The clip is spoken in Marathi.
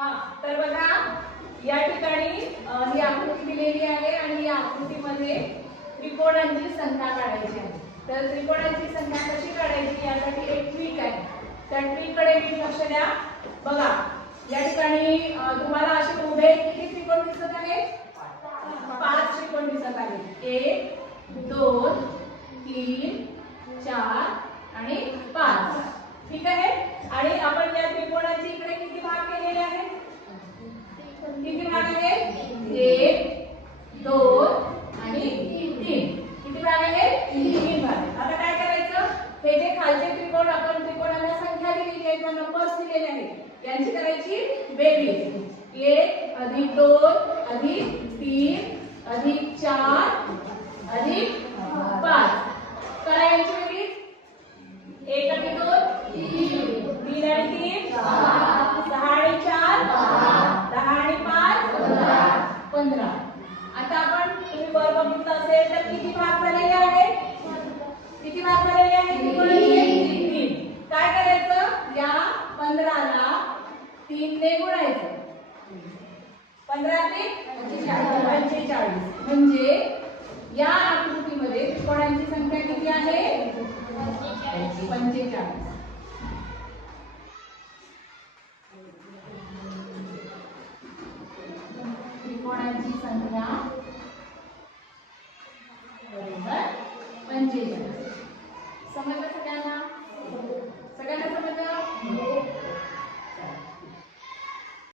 हा तर बघा या ठिकाणी ही आकृती दिलेली आहे आणि या आकृतीमध्ये त्रिकोणांची संख्या काढायची आहे। तर त्रिकोणांची संख्या कशी काढायची यासाठी एक ट्रिक आहे। त्या ट्रिककडे मी लक्ष द्या। बघा या ठिकाणी तुम्हाला असे उभे किती त्रिकोण दिसत आहेत? 5 त्रिकोण दिसत आहेत। 1 2 3 4 आणि 5। ठीक आहे। आणि आपण या त्रिकोणाचे इकडे किती भाग केलेले आहेत? किती भाग आहेत? 1 2 आणि 3। किती भाग आहेत? 3 भाग। आता काय करायचं? हे जे खालचे त्रिकोण आपण त्रिकोणाला संख्या दिलेली आहे किंवा नंबर्स दिलेले आहेत यांची करायची बेरीज। 1 अधिक 2 अधिक 3 अधिक 4 अधिक 5। काय यांची बेरीज? 1 अधिक 2 3 3 आणि 3 6 आणि 4 10 आणि 5 15। आता आपण तुम्ही वर बघितलं असेल तर किती भाग झालेले आहेत? किती भाग झालेले आहेत? 3। काय करायचं? या 15 ला 3 ने गुणायचं। 15 ते 45। म्हणजे या आकृतीमध्ये त्रिकोणांची संख्या किती आहे? 45। त्रिकोणांची संख्या बरोबर 45। समजलं?